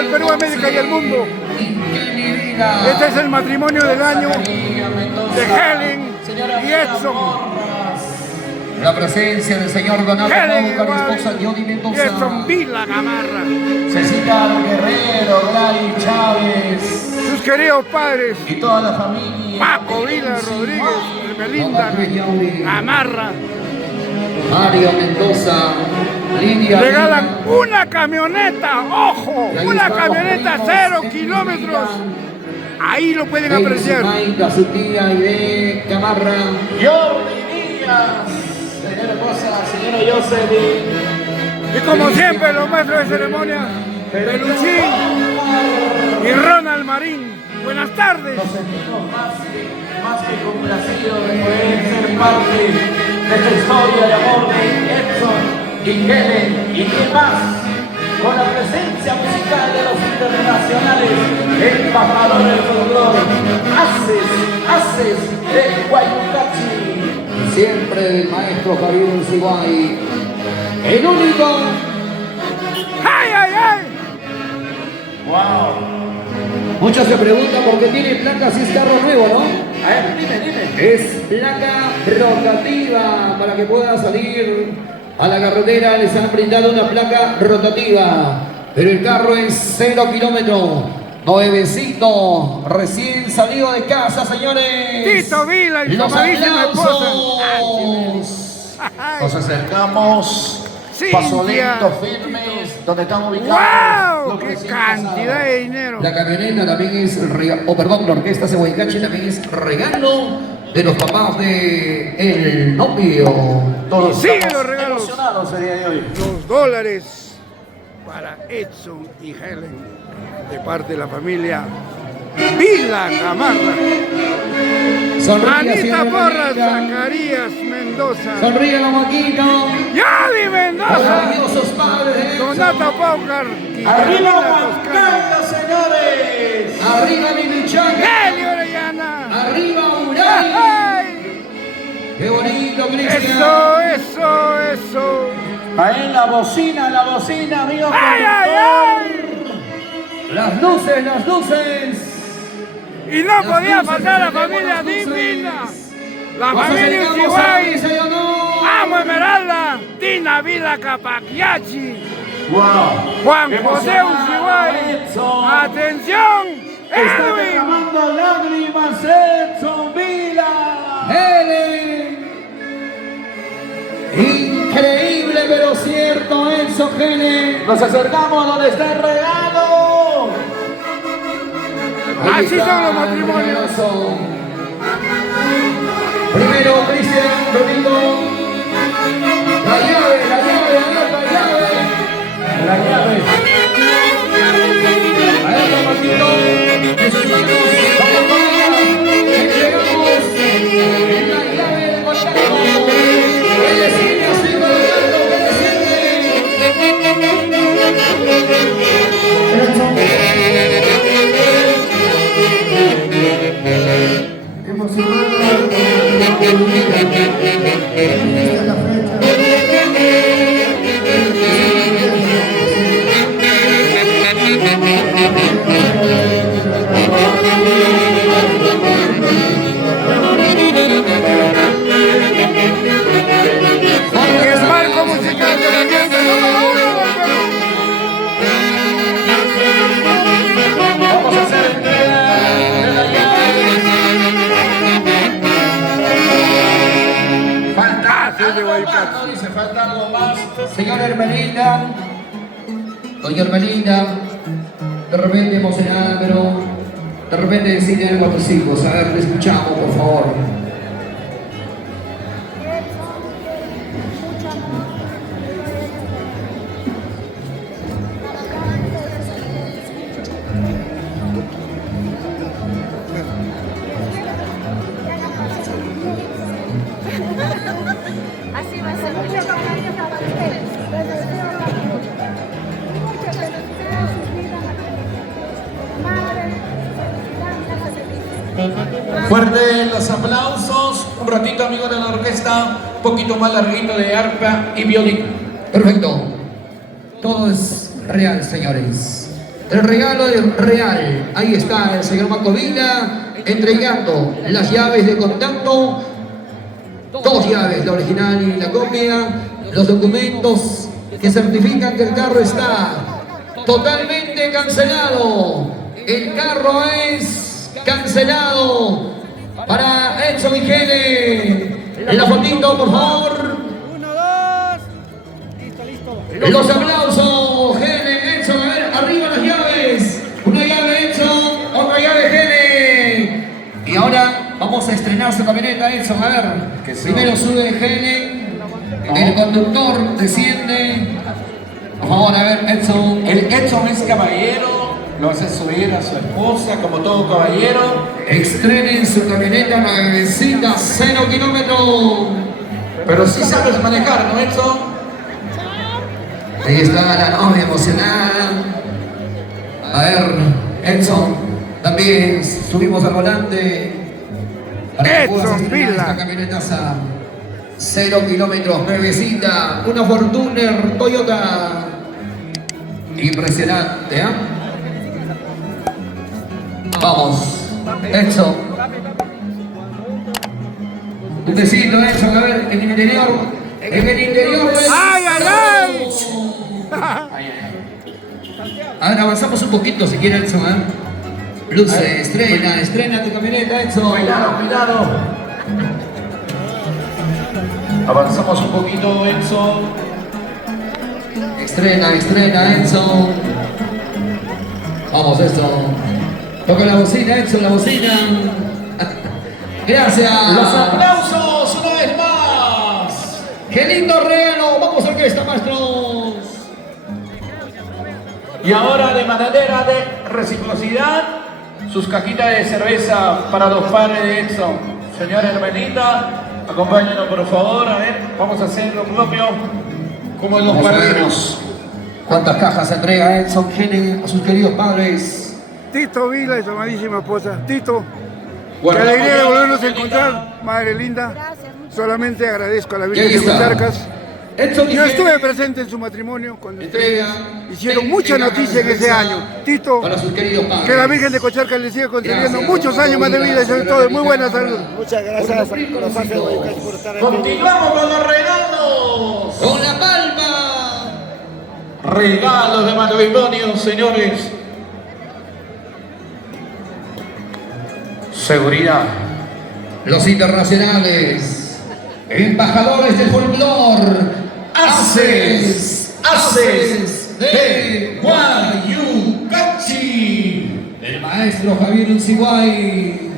del Perú, América y el mundo. Este es el matrimonio del año de Helen y Edson. La presencia del señor Donato Paucar, esposa Johnny Mendoza. Edson Vila Gamarra. Cecilia Guerrero, Gladys Chávez. Sus queridos padres. Y toda la familia. Paco Vila Rodríguez, Melinda Gamarra. Mario Mendoza, Lidia. Regalan una camioneta, ojo, una camioneta 0 kilómetros. Ahí lo pueden apreciar. Su tía Irene Gamarra. Jordi Díaz, señora esposa, señora Jocelyn. Y como siempre, los maestros de ceremonia, Peluchín y Ronald Marín. Buenas tardes. Nos sentimos más que complacidos de poder ser parte de esta historia de amor de Edson y Helen y qué más, con la presencia musical de los internacionales, embajadores del folclore, haces de Guayucachi. Siempre el maestro Javier Uciguay, el único. ¡Ay, ay, ay! ¡Wow! Muchos se preguntan por qué tiene placa si es carro nuevo, ¿no? A ver, dime. Es placa rotativa para que pueda salir a la carretera. Les han brindado una placa rotativa, pero el carro es 0 kilómetros. Nuevecito, recién salido de casa, señores. Tito Vila y su los amadísima esposa. aplausos. Nos acercamos. Paso lento, firmes, donde están ubicados. ¡Wow! ¡Qué cantidad de dinero! La camioneta también es regalo, la orquesta Cehuaycachi también es regalo de los papás de el novio. Todos siguen los regalos. Emocionados el día de hoy. $2 para Edson y Helen de parte de la familia Vila Gamarra. Anita Porras, Zacarías Mendoza. Sonríe la Maquito. Yadi Mendoza. Maravillosos padres. Donato Paucar. ¡Arriba Huancayo, señores! Arriba Milichanga. Nelly Orellana. Arriba Uray. ¡Ay! Qué bonito, Cristian. Eso. Ahí la bocina, amigos. ¡Ay, ay, ay! Las luces. Y no podía faltar la familia Divina. La familia Uciguay. ¡Amo Esmeralda! Tina Vila Capaquiachi. ¡Wow! Juan José Uciguay. ¡Atención! Está ¡Edwin! derramando lágrimas Edson Vila. Helen. Increíble pero cierto, Enzo Helen. Nos acercamos donde está el regalo. Así son los matrimonios. Primero Cristian, Rodrigo. La llave. La llave. A ver, Martino. En sus manos. Vamos con ella. Entregamos la llave de contacto. El destino sigue volando. El marco musical del ambiente número 1 del Perú. Vamos a hacer entrega de la llave. Falta algo más. Señora Hermelinda, doña Hermelinda, de repente emocionada, pero de repente decirle algo a tus hijos. A ver, te escuchamos, por favor. Así va a ser. Muchas gracias para ustedes. Les deseo lo mejor. Muchas felicidades, sus vidas. Madre, gracias. Fuerte los aplausos. Un ratito, amigos de la orquesta. Un poquito más larguito de arpa y violín. Perfecto. Todo es real, señores. El regalo es real. Ahí está el señor Macovila entregando las llaves de contacto. 2 llaves, la original y la copia. Los documentos que certifican que el carro está totalmente cancelado. El carro es cancelado para Edson Michele. La fotito, por favor. 1, 2. Listo, listo. Los aplausos, Gene, Edson, a ver, arriba las llaves. Una llave Edson, otra llave Gene. Y ahora vamos a estrenar su camioneta, Edson, a ver. Primero sube Gene, el conductor desciende. Por favor, a ver, Edson. El Edson es caballero, lo hace subir a su esposa como todo caballero. Estrenen su camioneta nuevecita, 0 kilómetros. Pero sí sabes manejar, ¿no, Edson? Ahí está la novia emocionada. A ver, Edson, también subimos al volante. Para que puedas Edson estrenar Vila. esta camionetaza. 0 kilómetros, nuevecita, una Fortuner Toyota. Impresionante, ¿eh? Vamos, Edson. Un besito, Edson, a ver, en el interior. En el interior. ¡Ay, ay, ay! A ver, avanzamos un poquito si quiere, Edson, ¿eh? Luce, estrena tu camioneta, Edson. Cuidado, cuidado. Avanzamos un poquito, Edson. Estrena, Edson. Vamos, Edson. Toca la bocina, Edson, la bocina. Gracias. Los aplausos una vez más. ¡Qué lindo regalo! Vamos a orquesta, maestros. Y ahora de manera de reciprocidad, sus cajitas de cerveza para los padres de Edson. Señora Hermenita, acompáñenos por favor, a ver, vamos a hacer lo propio como en los Vamos a ver. padrinos. ¿Cuántas cajas entrega Edson Gene a sus queridos padres? Tito Vila y su amadísima esposa. Tito, qué Bueno, alegría de volvernos a Hermenita. encontrar, madre linda. Gracias, muchas Solamente agradezco a la Y Virgen ahí de está. Bucharcas. Edson Yo Gene estuve presente en su matrimonio cuando entrega. hicieron mucha noticia en ese año. Tito, Para sus queridos padres. que la Virgen de Cocharcas le siga concediendo Gracias, muchos años más de vida y sobre todo de muy buena salud. Muchas gracias, Corazón de Guaycas, por estar aquí. Continuamos con los regalos. Con la palma. Regalos de matrimonio, señores. Seguridad. Los internacionales, embajadores del folclor, Haces de Guayucachi, el maestro Javier Unciguay.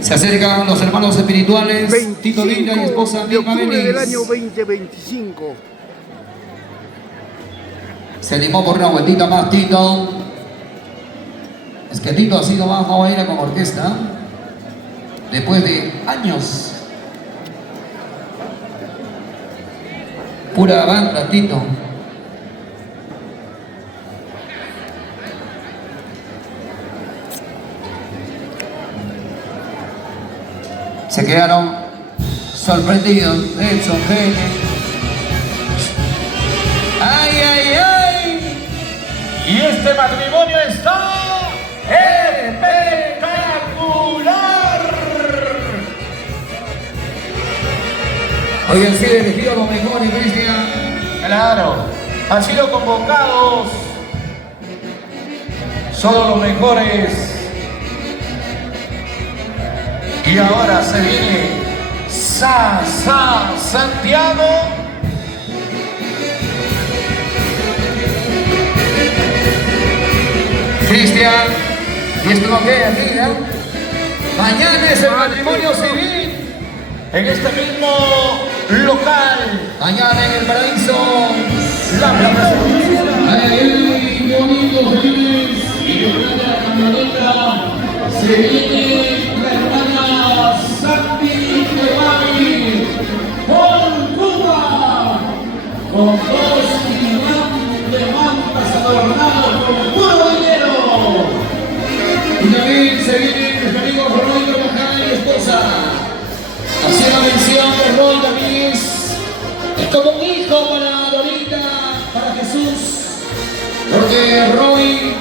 Se acercan los hermanos espirituales, Tito Lina y esposa 25 de Milma octubre del Vélez. año 2025. Se animó por una vueltita más, Tito. Es que Tito ha sido más baila con orquesta. Después de años. Pura banda, Tito. Se quedaron sorprendidos. Edson Gene. ¡Ay, ay, ay! Y este matrimonio está espectacular. Hoy han sido elegidos los mejores, Cristian. Claro, han sido convocados solo los mejores. Y ahora se viene Santiago. Cristian, y esto no queda aquí, ¿no? Mañana es el matrimonio civil. En este mismo local. Mañana en el paraíso. La plaza. ¡Ay, qué bonito, señores! Y detrás de la camioneta se viene la hermana Santi Tebani por Cuba con 2 gigantes mantas adornados con puro dinero. como un hijo para Dorita, para Jesús, porque Roy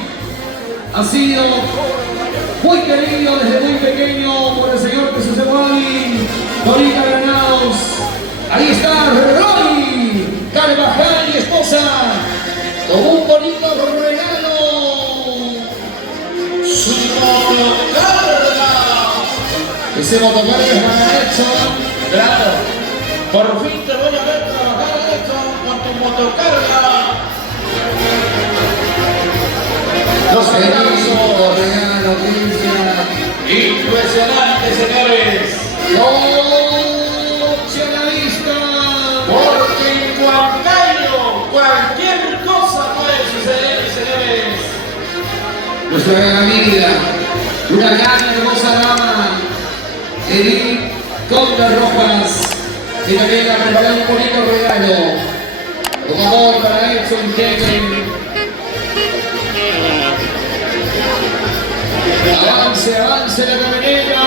ha sido muy querido desde muy pequeño por el Señor Jesús Eguadi. Dorita Granados, ahí está Roy Carvajal y esposa, con un bonito regalo. Su motocarga. Ese motocarga es para Edson. Claro, por fin te voy a ver trabajar, Edson, con tu motocarga. Los aplausos. Regalo, Cristian. Impresionante, señores. Noche a la vista. Porque en Huancayo cualquier cosa puede suceder, señores. Nuestra gran amiga, una gran hermosa dama, Edith Conde Rojas, que también ha preparado un bonito regalo. Con amor para Edson Kevin. Avance, avance la camioneta.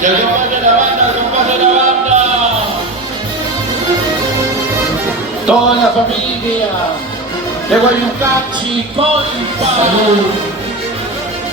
Que acompañe la banda, acompañe la banda. Toda la familia de Guayucachi, Coipa. Salud.